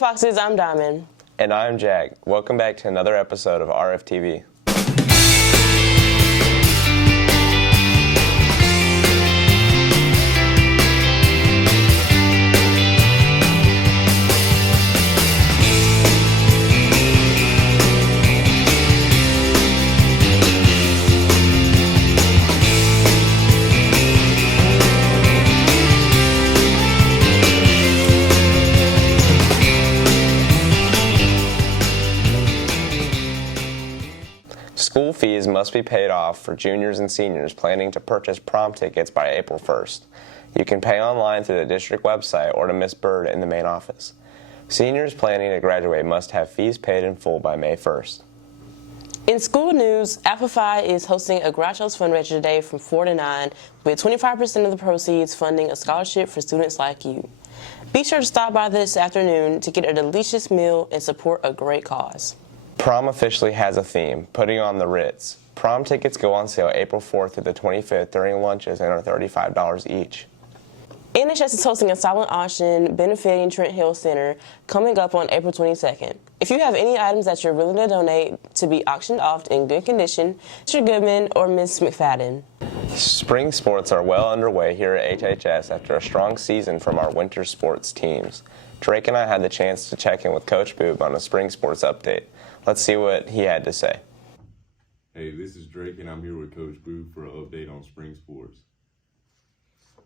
Foxes, I'm Diamond. And I'm Jack. Welcome back to another episode of RFTV. School fees must be paid off for juniors and seniors planning to purchase prom tickets by April 1st. You can pay online through the district website or to Miss Bird in the main office. Seniors planning to graduate must have fees paid in full by May 1st. In school news, Alpha Phi is hosting a Groucho's fundraiser today from 4 to 9, with 25% of the proceeds funding a scholarship for students like you. Be sure to stop by this afternoon to get a delicious meal and support a great cause. Prom officially has a theme, putting on the Ritz. Prom tickets go on sale April 4th through the 25th during lunches and are $35 each. NHS is hosting a silent auction benefiting Trent Hill Center coming up on April 22nd. If you have any items that you're willing to donate to be auctioned off in good condition, Mr. Goodman or Ms. McFadden. Spring sports are well underway here at HHS after a strong season from our winter sports teams. Drake and I had the chance to check in with Coach Boob on a spring sports update. Let's see what he had to say. Hey, this is Drake, and I'm here with Coach Boob for an update on spring sports.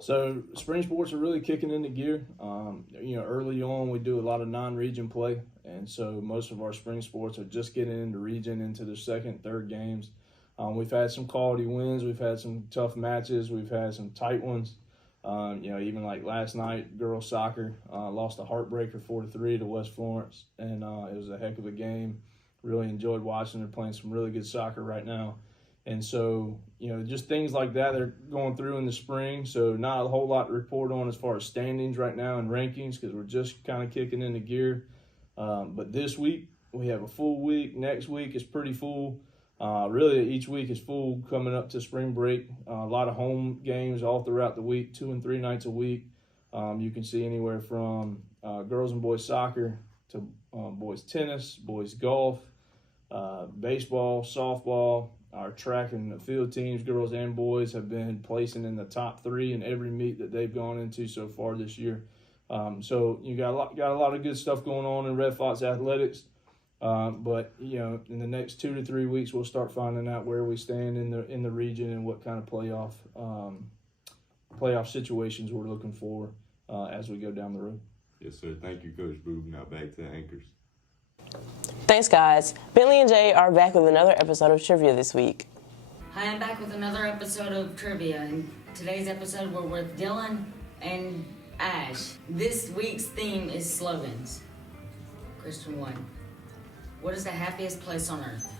So spring sports are really kicking into gear. Early on we do a lot of non-region play, and so most of our spring sports are just getting into region, into their second, third games. We've had some quality wins. We've had some tough matches. We've had some tight ones. Even like last night, girls soccer lost a heartbreaker 4-3 to West Florence, and it was a heck of a game. Really enjoyed watching. They're playing some really good soccer right now. And so, just things like that they're going through in the spring. So not a whole lot to report on as far as standings right now and rankings because we're just kind of kicking into gear. But this week, we have a full week. Next week is pretty full. Really, each week is full coming up to spring break. A lot of home games all throughout the week, 2 and 3 nights a week. You can see anywhere from girls and boys soccer to boys tennis, boys golf, baseball, softball. Our track and field teams, girls and boys, have been placing in the top 3 in every meet that they've gone into so far this year. So you got a lot of good stuff going on in Red Fox athletics. But in the next 2 to 3 weeks, we'll start finding out where we stand in the region and what kind of playoff situations we're looking for as we go down the road. Yes, sir. Thank you, Coach Boob. Now back to the anchors. Thanks, guys. Bentley and Jay are back with another episode of Trivia this week. Hi, I'm back with another episode of Trivia. In today's episode, we're with Dylan and Ash. This week's theme is slogans. Question 1. What is the happiest place on earth?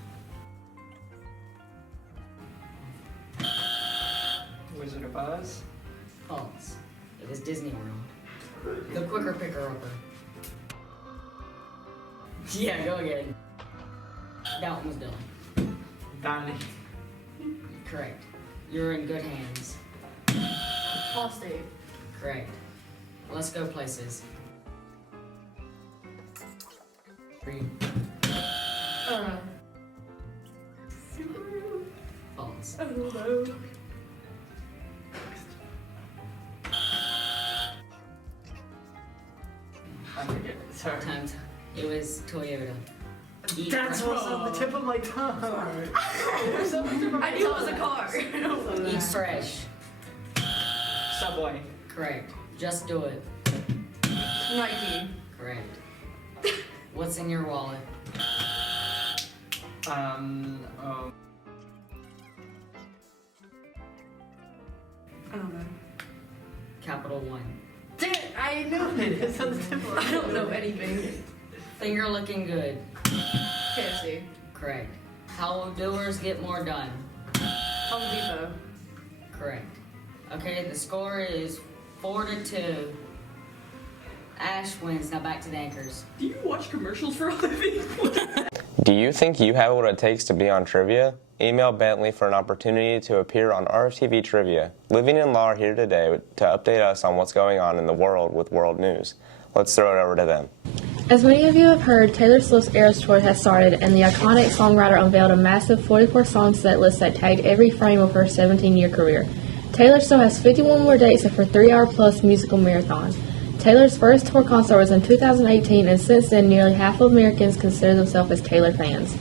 Wizard of Oz? False. It was Disney World. The quicker picker-upper. Yeah, go again. That one was Dylan. Donnie. Correct. You're in good hands. Ball State. Correct. Let's go places. 3. False. I don't know. I forget. Sorry. Times. It was Toyota. That's what's on the tip of my tongue. I knew it was a car. Eat fresh. Subway. Correct. Just do it. Nike. Correct. What's in your wallet? I don't know. Capital One. Dang it, I knew it. It's on the tip of my tongue. I don't know anything. Finger looking good. KFC. Correct. How doers get more done? Home Depot. Correct. Okay, the score is 4-2. Ash wins. Now back to the anchors. Do you watch commercials for a living? Do you think you have what it takes to be on Trivia? Email Bentley for an opportunity to appear on RFTV Trivia. Living and Law are here today to update us on what's going on in the world with world news. Let's throw it over to them. As many of you have heard, Taylor Swift's Eras Tour has started, and the iconic songwriter unveiled a massive 44-song set list that tagged every frame of her 17-year career. Taylor still has 51 more dates of her 3-hour-plus musical marathon. Taylor's first tour concert was in 2018, and since then, nearly half of Americans consider themselves as Taylor fans.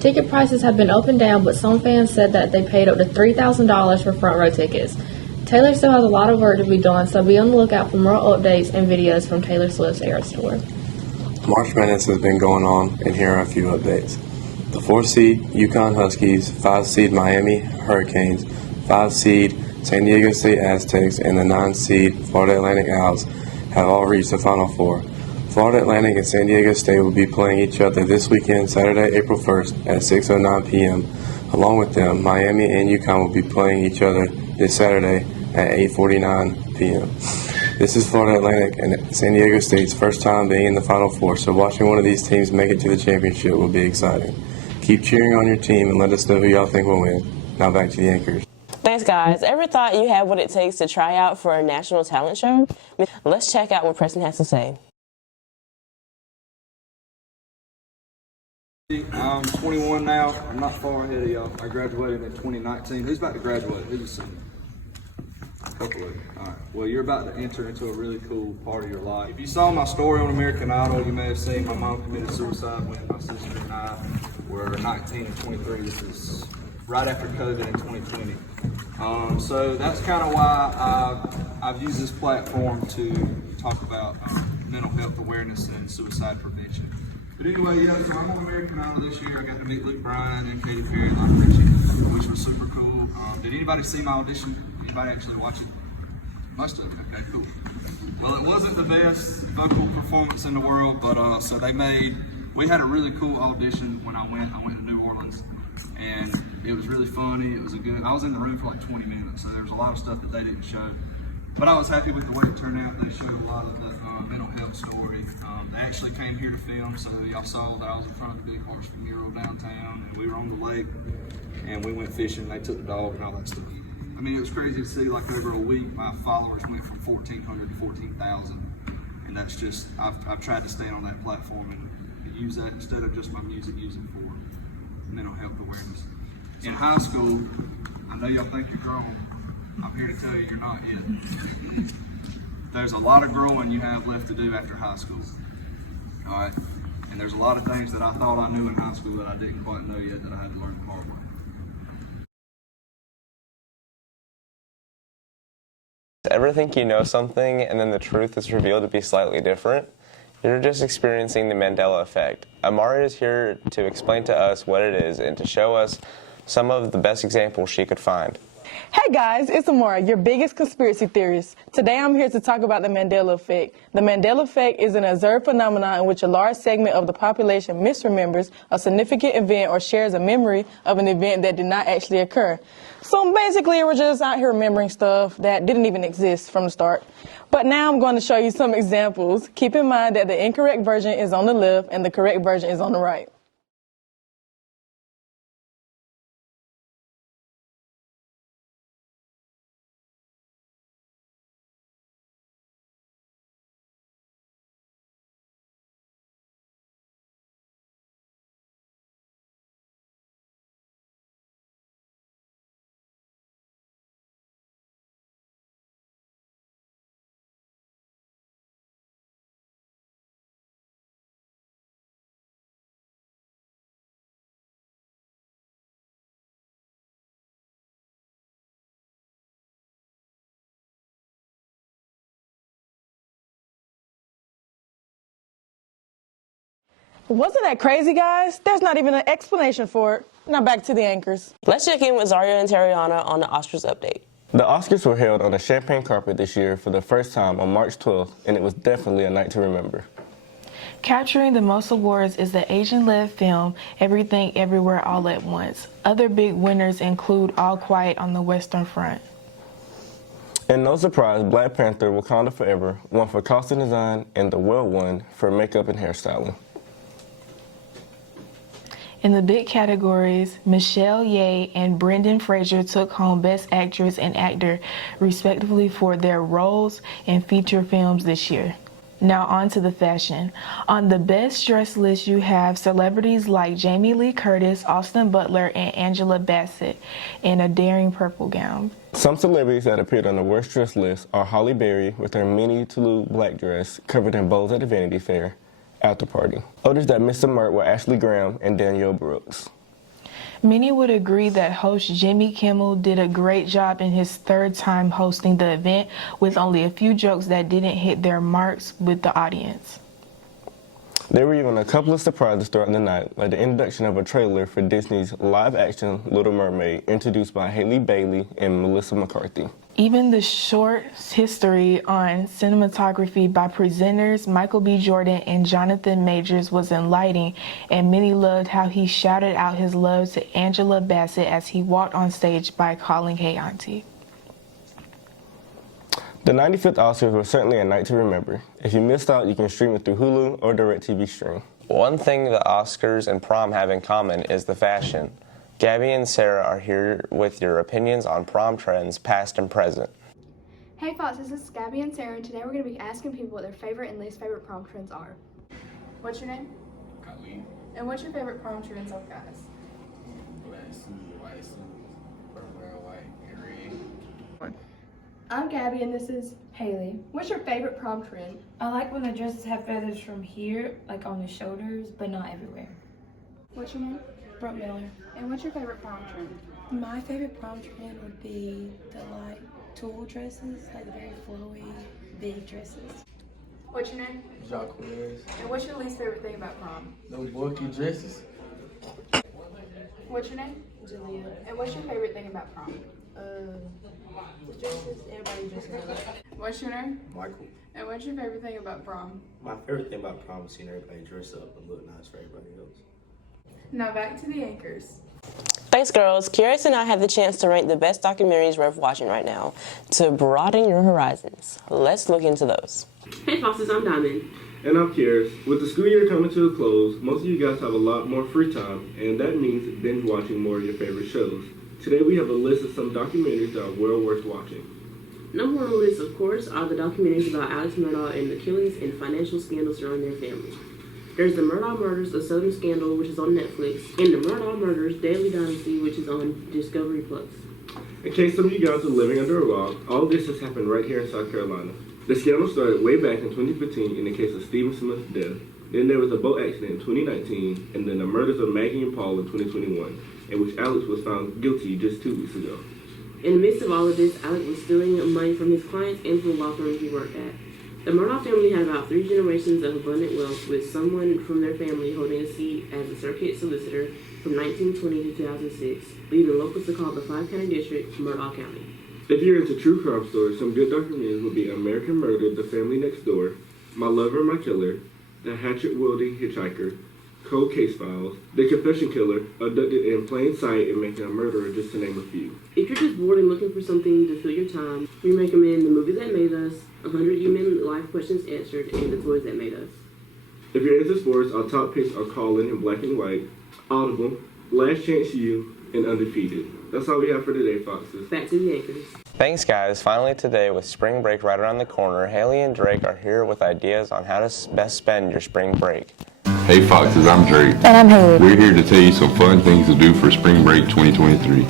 Ticket prices have been up and down, but some fans said that they paid up to $3,000 for front row tickets. Taylor still has a lot of work to be done, so be on the lookout for more updates and videos from Taylor Swift's Eras Tour. March Madness has been going on, and here are a few updates. The 4-seed UConn Huskies, 5-seed Miami Hurricanes, 5-seed San Diego State Aztecs, and the 9-seed Florida Atlantic Owls have all reached the Final Four. Florida Atlantic and San Diego State will be playing each other this weekend, Saturday, April 1st at 6:09 p.m. Along with them, Miami and UConn will be playing each other this Saturday at 8:49 p.m. This is Florida Atlantic and San Diego State's first time being in the Final Four, so watching one of these teams make it to the championship will be exciting. Keep cheering on your team and let us know who y'all think will win. Now back to the anchors. Thanks, guys. Ever thought you had what it takes to try out for a national talent show? Let's check out what Preston has to say. I'm 21 now. I'm not far ahead of y'all. I graduated in 2019. Who's about to graduate? Who's a senior? Hopefully. All right. Well, you're about to enter into a really cool part of your life. If you saw my story on American Idol, you may have seen my mom committed suicide when my sister and I were 19 and 23. This is right after COVID in 2020. So that's kind of why I've used this platform to talk about mental health awareness and suicide prevention. But anyway, yeah, so I'm on American Idol this year. I got to meet Luke Bryan and Katy Perry and Lionel Richie, which was super cool. Did anybody see my audition? Anybody actually watch it? Must have. Okay, cool. Well, it wasn't the best vocal performance in the world, but so we had a really cool audition when I went to New Orleans, and it was really funny. It was I was in the room for like 20 minutes, so there was a lot of stuff that they didn't show. But I was happy with the way it turned out. They showed a lot of the mental health story. They actually came here to film, so y'all saw that I was in front of the Big Horse mural downtown, and we were on the lake, and we went fishing. They took the dog and all that stuff. I mean, it was crazy to see, like, over a week, my followers went from 1,400 to 14,000. And that's just, I've tried to stay on that platform and use that instead of just my music, use it for mental health awareness. In high school, I know y'all think you're grown. I'm here to tell you you're not yet. There's a lot of growing you have left to do after high school. All right? And there's a lot of things that I thought I knew in high school that I didn't quite know yet that I had to learn the hard way. Ever think you know something and then the truth is revealed to be slightly different? You're just experiencing the Mandela effect. Amari is here to explain to us what it is and to show us some of the best examples she could find. Hey guys, it's Amara, your biggest conspiracy theorist. Today I'm here to talk about the Mandela effect. The Mandela effect is an observed phenomenon in which a large segment of the population misremembers a significant event or shares a memory of an event that did not actually occur. So basically we're just out here remembering stuff that didn't even exist from the start. But now I'm going to show you some examples. Keep in mind that the incorrect version is on the left and the correct version is on the right. Wasn't that crazy, guys? There's not even an explanation for it. Now back to the anchors. Let's check in with Zaria and Tariana on the Oscars update. The Oscars were held on a champagne carpet this year for the first time on March 12th, and it was definitely a night to remember. Capturing the most awards is the Asian-led film Everything Everywhere All at Once. Other big winners include All Quiet on the Western Front. And no surprise, Black Panther Wakanda Forever won for costume design and The Well won for makeup and hairstyling. In the big categories, Michelle Yeoh and Brendan Fraser took home Best Actress and Actor, respectively, for their roles in feature films this year. Now on to the fashion. On the best dress list, you have celebrities like Jamie Lee Curtis, Austin Butler, and Angela Bassett in a daring purple gown. Some celebrities that appeared on the worst dress list are Halle Berry with her mini Toulouse black dress covered in bows at the Vanity Fair after party. Others that missed the mark were Ashley Graham and Danielle Brooks. Many would agree that host Jimmy Kimmel did a great job in his third time hosting the event, with only a few jokes that didn't hit their marks with the audience. There were even a couple of surprises throughout the night, like the introduction of a trailer for Disney's live-action Little Mermaid, introduced by Haley Bailey and Melissa McCarthy. Even the short history on cinematography by presenters Michael B. Jordan and Jonathan Majors was enlightening, and many loved how he shouted out his love to Angela Bassett as he walked on stage by calling "Hey Auntie." The 95th Oscars was certainly a night to remember. If you missed out, you can stream it through Hulu or DirecTV Stream. One thing the Oscars and prom have in common is the fashion. Gabby and Sarah are here with your opinions on prom trends, past and present. Hey Fox, this is Gabby and Sarah, and today we're going to be asking people what their favorite and least favorite prom trends are. What's your name? Khalid. And what's your favorite prom trend of guys? Black suit, white suit, purple, white, and red. I'm Gabby, and this is Haley. What's your favorite prom trend? I like when the dresses have feathers from here, like on the shoulders, but not everywhere. What's your name? Brooke Miller. And what's your favorite prom trend? My favorite prom trend would be the like tulle dresses, like the very flowy, big dresses. What's your name? Jacques. And what's your least favorite thing about prom? Those bulky dresses. What's your name? Julia. And what's your favorite thing about prom? The dresses, everybody dresses up. What's your name? Michael. And what's your favorite thing about prom? My favorite thing about prom is seeing everybody dress up and look nice for everybody else. Now back to the anchors. Thanks, girls. Curious and I have the chance to rank the best documentaries worth watching right now to broaden your horizons. Let's look into those. Hey, Foxes, I'm Diamond. And I'm Curious. With the school year coming to a close, most of you guys have a lot more free time, and that means binge watching more of your favorite shows. Today we have a list of some documentaries that are well worth watching. Number one on the list, of course, are the documentaries about Alex Murdaugh and the killings and financial scandals surrounding their family. There's the Murdaugh Murders, A Southern Scandal, which is on Netflix, and the Murdaugh Murders, Deadly Dynasty, which is on Discovery Plus. In case some of you guys are living under a rock, all this has happened right here in South Carolina. The scandal started way back in 2015 in the case of Stephen Smith's death. Then there was a boat accident in 2019, and then the murders of Maggie and Paul in 2021, in which Alex was found guilty just 2 weeks ago. In the midst of all of this, Alex was stealing money from his clients and from the law firm he worked at. The Murdaugh family had about 3 generations of abundant wealth, with someone from their family holding a seat as a circuit solicitor from 1920 to 2006, leading locals to call the 5-county district Murdaugh County. If you're into true crime stories, some good documentaries would be American Murder, The Family Next Door, My Lover, My Killer, The Hatchet-Wielding Hitchhiker, Cold Case Files, The Confession Killer, Abducted in Plain Sight, and Making a Murderer, just to name a few. If you're just bored and looking for something to fill your time, we recommend The Movie That Made Us, 100 Human Life Questions Answered, and The Toys That Made Us. If you're into sports, our top picks are Call-In in Black and White, Audible, Last Chance U, and Undefeated. That's all we have for today, Foxes. Back to the anchors. Thanks, guys. Finally today, with spring break right around the corner, Haley and Drake are here with ideas on how to best spend your spring break. Hey Foxes, I'm Drake. And I'm Haley. We're here to tell you some fun things to do for spring break 2023.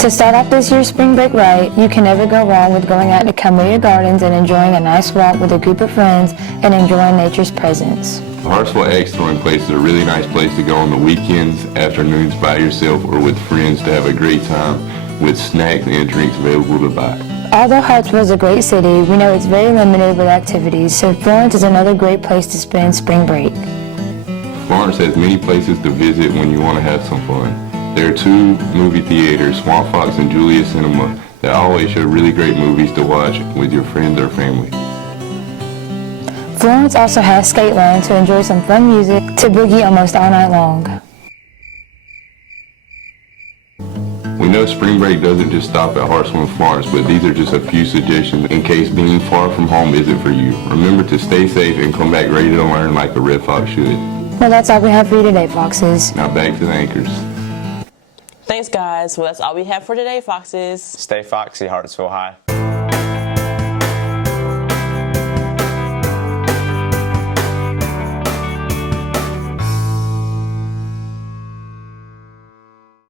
To start off this year's spring break right, you can never go wrong with going out to Camellia Gardens and enjoying a nice walk with a group of friends and enjoying nature's presence. The Hartsville Axe Throwing Place is a really nice place to go on the weekends, afternoons by yourself, or with friends to have a great time with snacks and drinks available to buy. Although Hartsville is a great city, we know it's very limited with activities, so Florence is another great place to spend spring break. Florence has many places to visit when you want to have some fun. There are 2 movie theaters, Swamp Fox and Julia Cinema, that always show really great movies to watch with your friends or family. Florence also has Skateland to enjoy some fun music to boogie almost all night long. We know spring break doesn't just stop at Hartsville and Florence, but these are just a few suggestions in case being far from home isn't for you. Remember to stay safe and come back ready to learn like a red fox should. Well, that's all we have for you today, Foxes. Now back to the anchors. Thanks, guys. Well, that's all we have for today, Foxes. Stay foxy, Hartsville High.